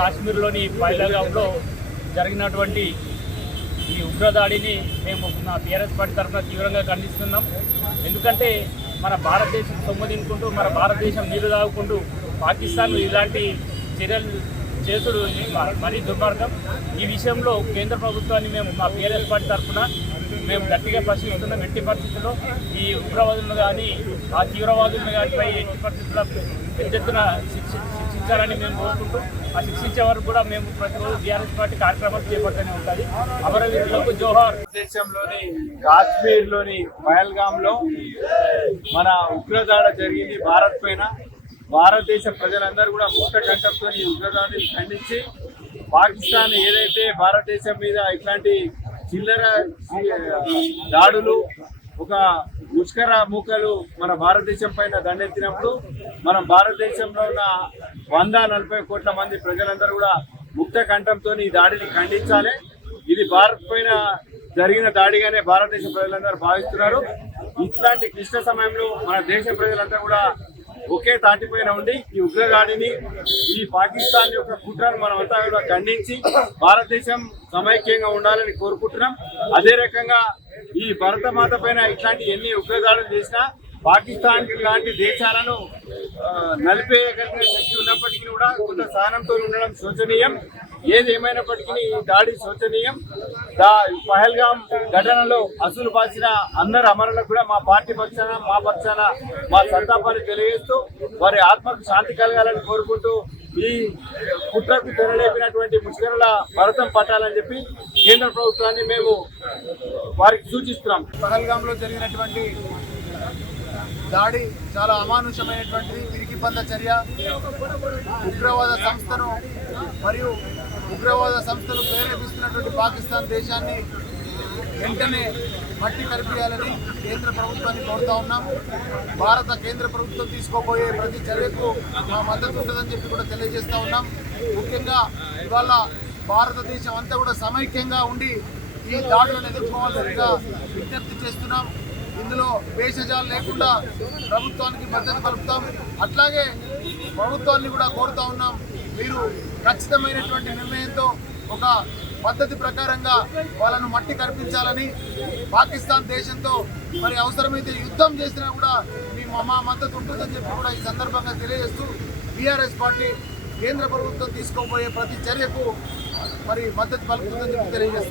కాశ్మీర్లోని పహల్గామ్లో జరిగినటువంటి ఈ ఉగ్రదాడిని మేము మా టీఆర్ఎస్ పార్టీ తరఫున తీవ్రంగా ఖండిస్తున్నాం. ఎందుకంటే మన భారతదేశం సొమ్ము మన భారతదేశం నీరు తాగుకుంటూ పాకిస్తాన్ ఇలాంటి చర్యలు చేసుడు మరీ దుర్మార్గం. ఈ విషయంలో కేంద్ర ప్రభుత్వాన్ని మేము మా టీఆర్ఎస్ పార్టీ తరఫున మేము గట్టిగా ప్రశ్నిస్తున్నాం. ఎట్టి పరిస్థితుల్లో ఈ ఉగ్రవాదులను కానీ ఆ తీవ్రవాదులను కానీ పై ఎట్టి పరిస్థితుల్లో పెద్ద ఎత్తున శిక్షించాలని మేము కోరుకుంటూ ఆ శిక్షించే వరకు కూడా మేము ప్రతిరోజు టీఆర్ఎస్ పార్టీ కార్యక్రమాలు చేపడుతూనే ఉంటుంది. అమరవీరులకు జోహార్. దేశంలోని కాశ్మీర్లోని పహల్గామ్లో మన ఉగ్రదాడి జరిగింది భారత్ పైన. భారతదేశ ప్రజలందరూ కూడా ముక్త కంఠంతో ఈ ఉగ్రదాడిని ఖండించి పాకిస్తాన్ ఏదైతే భారతదేశం మీద ఇట్లాంటి చిల్లర దాడులు ఒక ముష్కర మూకలు మన భారతదేశం పైన దండెత్తినప్పుడు మనం భారతదేశంలో ఉన్న 140 కోట్ల మంది ప్రజలందరూ కూడా ముక్త కంఠంతో ఈ దాడిని ఖండించాలి. ఇది భారత్ పైన జరిగిన దాడిగానే భారతదేశ ప్రజలందరూ భావిస్తున్నారు. ఇట్లాంటి క్లిష్ట సమయంలో మన దేశ ప్రజలంతా కూడా ఒకే తాటిపైన ఉండి ఈ ఉగ్రదాడిని ఈ పాకిస్తాన్ యొక్క కుట్రను మనం అంతా కూడా ఖండించి భారతదేశం సమైక్యంగా ఉండాలని కోరుకుంటున్నాం. అదే రకంగా ఈ భరతమాత పైన ఇట్లాంటి ఎన్ని ఉగ్రదాడులు చేసినా పాకిస్తాన్ లాంటి దేశాలను నలిపేయగలిగిన శక్తి ఉన్నప్పటికీ కూడా కొంత సహనంతో ఉండడం శోచనీయం. ఏది ఏమైనప్పటికీ ఈ దాడి శోచనీయం. పహల్గామ్ ఘటనలో అసలు బాసిన అందరు అమరులకు కూడా మా పార్టీ పక్షాన మా సంతాపాన్ని తెలియజేస్తూ వారి ఆత్మకు శాంతి కలగాలని కోరుకుంటూ ఈ కుట్రకు తెరలేపినటువంటి ముష్కరుల భరతం పట్టాలని చెప్పి కేంద్ర ప్రభుత్వాన్ని మేము వారికి సూచిస్తున్నాం. పహల్గామ్లో జరిగినటువంటి దాడి చాలా అమానుషమైనటువంటిది, పిరికిపంద చర్య. ఉగ్రవాద సంస్థను మరియు ఉగ్రవాద సంస్థలు ప్రేరేపిస్తున్నటువంటి పాకిస్తాన్ దేశాన్ని వెంటనే మట్టి కరిపియాలని కేంద్ర ప్రభుత్వాన్ని కోరుతా ఉన్నాం. భారత కేంద్ర ప్రభుత్వం తీసుకోబోయే ప్రతి చర్యకు మా మద్దతు ఉంటుందని చెప్పి కూడా తెలియజేస్తూ ఉన్నాం. ముఖ్యంగా ఇవాళ భారతదేశం అంతా కూడా సమైక్యంగా ఉండి ఈ దాడులను ఎదుర్కోవాల్సిందిగా విజ్ఞప్తి చేస్తున్నాం. ఇందులో భేషజాలు లేకుండా ప్రభుత్వానికి మద్దతు కలుపుతాం. అట్లాగే ప్రభుత్వాన్ని కూడా కోరుతా ఉన్నాం, మీరు ఖచ్చితమైనటువంటి నిర్ణయంతో ఒక పద్ధతి ప్రకారంగా వాళ్ళను మట్టి కల్పించాలని, పాకిస్తాన్ దేశంతో మరి అవసరమైతే యుద్ధం చేసినా కూడా మా మద్దతు ఉంటుందని చెప్పి కూడా ఈ సందర్భంగా తెలియజేస్తూ టీఆర్ఎస్ పార్టీ కేంద్ర ప్రభుత్వం తీసుకోబోయే ప్రతి చర్యకు మరి మద్దతు పలుకుతుందని చెప్పి తెలియజేస్తాం.